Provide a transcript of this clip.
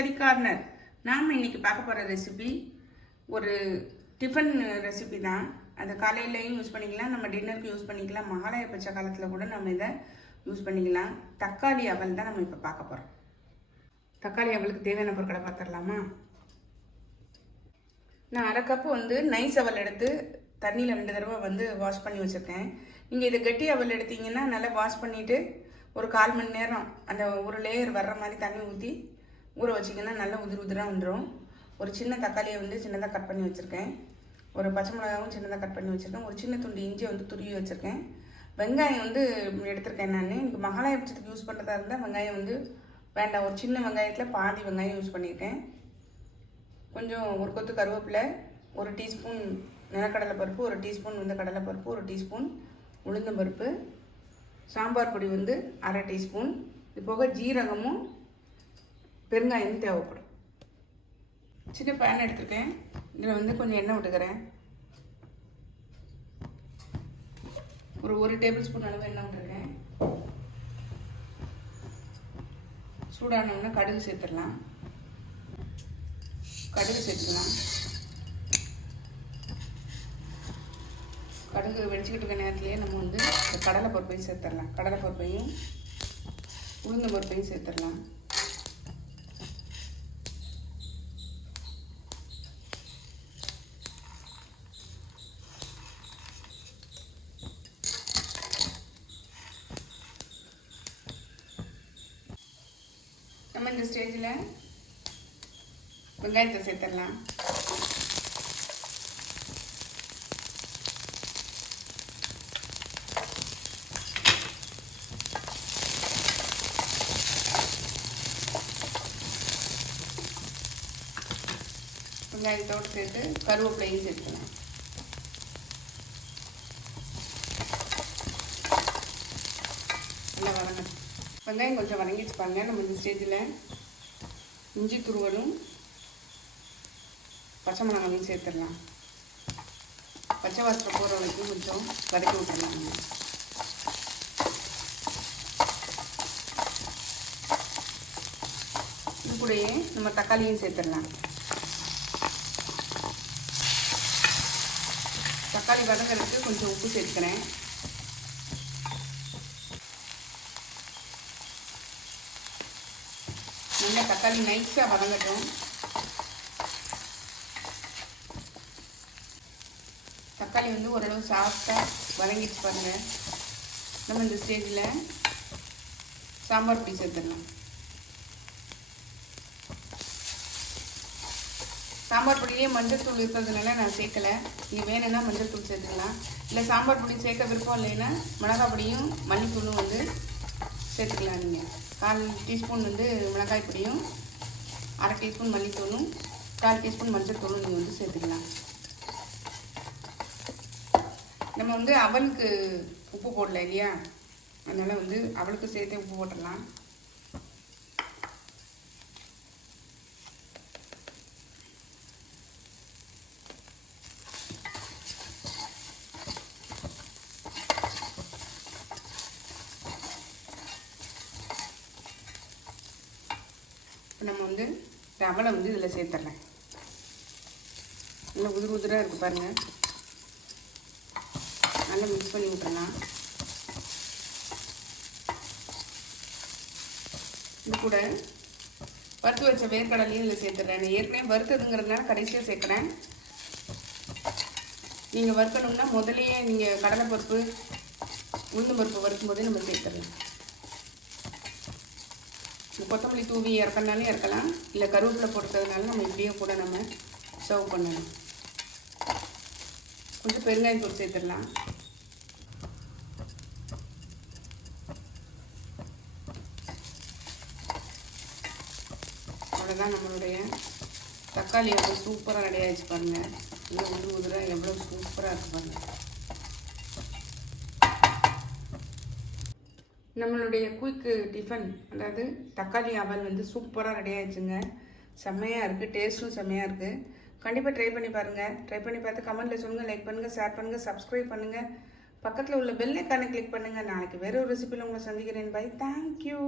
கறி கார்னர் நாம் இன்னைக்கு பார்க்க போகிற ரெசிபி ஒரு டிஃபன் ரெசிபி தான். அதை காலையிலையும் யூஸ் பண்ணிக்கலாம். நம்ம டின்னருக்கு யூஸ் பண்ணிக்கலாம். மகாலய பச்சை காலத்தில் கூட நம்ம இதை யூஸ் பண்ணிக்கலாம். தக்காளி அவல் தான் நம்ம இப்போ பார்க்க போகிறோம் தக்காளி அவலுக்கு தேவையான பொருட்களை பார்த்துடலாமா? நான் அரை கப்பு வந்து நைஸ் அவல் எடுத்து தண்ணியில் ரெண்டு தடவை வந்து வாஷ் பண்ணி வச்சுருக்கேன். நீங்கள் இதை கெட்டி அவல் எடுத்தீங்கன்னா நல்லா வாஷ் பண்ணிவிட்டு ஒரு கால் மணி நேரம் அந்த ஒரு லேயர் வர்ற மாதிரி தண்ணி ஊற்றி ஊற வச்சிங்கன்னா நல்லா உதிர் உதிராக வந்துடும் ஒரு சின்ன தக்காளியை வந்து சின்னதாக கட் பண்ணி வச்சுருக்கேன். ஒரு பச்சை மிளகாவும் சின்னதாக கட் பண்ணி வச்சுருக்கேன். ஒரு சின்ன துண்டு இஞ்சி வந்து துருவி வச்சுருக்கேன். வெங்காயம் வந்து எடுத்திருக்கேன் நான். எனக்கு மகாலய பட்சத்துக்கு யூஸ் பண்ணுறதா இருந்தால் வெங்காயம் வந்து வேண்டாம். ஒரு சின்ன வெங்காயத்தில் பாதி வெங்காயம் யூஸ் பண்ணியிருக்கேன் கொஞ்சம் ஒரு கொத்து கருவேப்பிலை ஒரு டீஸ்பூன் நிலக்கடலை பருப்பு ஒரு டீஸ்பூன் வந்து கடலை பருப்பு ஒரு டீஸ்பூன் உளுந்தம் பருப்பு சாம்பார் பொடி வந்து அரை டீஸ்பூன். இது போக ஜீரகமும் பெருங்காயம் தேவைப்படும்? சின்ன பேன் எடுத்துருக்கேன். இதில் வந்து கொஞ்சம் எண்ணெய் விட்டுக்கிறேன். ஒரு ஒரு டேபிள் ஸ்பூன் அளவு எண்ணெய் விட்டுருக்கேன். சூடானோன்னா கடுகு சேர்த்துடலாம். கடுகு சேர்த்துக்கலாம். கடுகு வெடிச்சுக்கிட்டு இருக்க நேரத்துலேயே நம்ம வந்து கடலை பருப்பையும் சேர்த்துடலாம். கடலை பருப்பையும் உளுந்த பருப்பையும் சேர்த்துடலாம். நம்ம இந்த ஸ்டேஜில் வெங்காயத்தை சேர்த்துடலாம். வெங்காயத்தோடு சேர்த்து கருவேப்பிலையும் சேர்த்துக்கலாம். நல்லா வதங்கணும் வெங்காயம் கொஞ்சம் வதங்கிச்சு பாருங்க நம்ம இந்த ஸ்டேஜில் இஞ்சி துருவலும் பச்சை மிளகாயும் சேர்த்துடலாம். பச்சை வாசனை போகிற வரைக்கும் கொஞ்சம் வதக்கி விட்டுடலாம். நம்ம இது கூடயே நம்ம தக்காளியும் சேர்த்துடலாம். தக்காளி வதக்கிறதுக்கு கொஞ்சம் உப்பு சேர்த்துக்கிறேன் நல்லா தக்காளி நைஸாக வதங்கட்டும். தக்காளி வந்து ஓரளவு சாஃப்டாக வதங்கிட்டு பாருங்க. நம்ம இந்த ஸ்டேஜில் சாம்பார் பொடி சேர்த்துடலாம். சாம்பார் பொடியிலே மஞ்சள் தூள் இருக்கிறதுனால நான் சேர்க்கலை. நீங்கள் வேணும்னா மஞ்சள் தூள் சேர்த்துக்கலாம். இல்லை சாம்பார் பொடி சேர்க்க விருப்பம் இல்லைன்னா மிளகாய் பொடியும் மல்லித்தூளும் வந்து சேர்த்துக்கலாம் நீங்கள் கால் டீஸ்பூன் வந்து மிளகாய் பொடியும் அரை டீஸ்பூன் மல்லித்தூளும் கால் டீஸ்பூன் மஞ்சள் தூளும் நீங்கள் வந்து சேர்த்துக்கலாம். நம்ம வந்து அவலுக்கு உப்பு போடல இல்லையா? அதனால் வந்து அவளுக்கு சேர்த்தே உப்பு போட்டுடலாம். இப்போ நம்ம வந்து ரவலை வந்து இதில் சேர்த்துட்றேன். நல்லா உதிர் உதிராக இருக்குது பாருங்கள் நல்லா மிக்ஸ் பண்ணி விட்டுறலாம். இது கூட வறுத்து வச்ச வேர்க்கடலையும் இதில் சேர்த்துட்றேன். நான் ஏற்கனவே வறுத்ததுங்கிறதுனால கடைசியாக சேர்க்குறேன். நீங்கள் வறுக்கணும்னா முதலையே நீங்கள் கடலைப்பருப்பு உளுந்து பருப்பு வறுக்கும் போதே நம்ம சேர்த்துடலாம். கொத்தமல்லி தூவி இறக்கனாலும் இறக்கலாம் இல்லை கருவேப்பிலை போடுறதுனால நம்ம இப்படியே கூட நம்ம சர்வ் பண்ணணும். கொஞ்சம் பெருங்காயத்தூள் சேர்த்துடலாம். அவ்வளோதான் நம்மளுடைய தக்காளி எவ்வளோ சூப்பராக ரெடி ஆகிடுச்சு பாருங்கள் இல்லை உதிர எவ்வளோ சூப்பராக இருக்கு பாருங்கள் நம்மளுடைய குயிக்கு டிஃபன் அதாவது தக்காளி அவல் வந்து சூப்பராக ரெடி ஆயிடுச்சுங்க. செம்மையாக இருக்குது டேஸ்ட்டும் செம்மையாக இருக்குது கண்டிப்பாக ட்ரை பண்ணி பாருங்கள் ட்ரை பண்ணி பார்த்து கமெண்ட்டில் சொல்லுங்கள் லைக் பண்ணுங்கள் ஷேர் பண்ணுங்கள் சப்ஸ்கிரைப் பண்ணுங்கள் பக்கத்தில் உள்ள பெல் ஐக்கானை கிளிக் பண்ணுங்கள் நாளைக்கு வேற ஒரு ரெசிபியில் உங்களை சந்திக்கிறேன். By thank you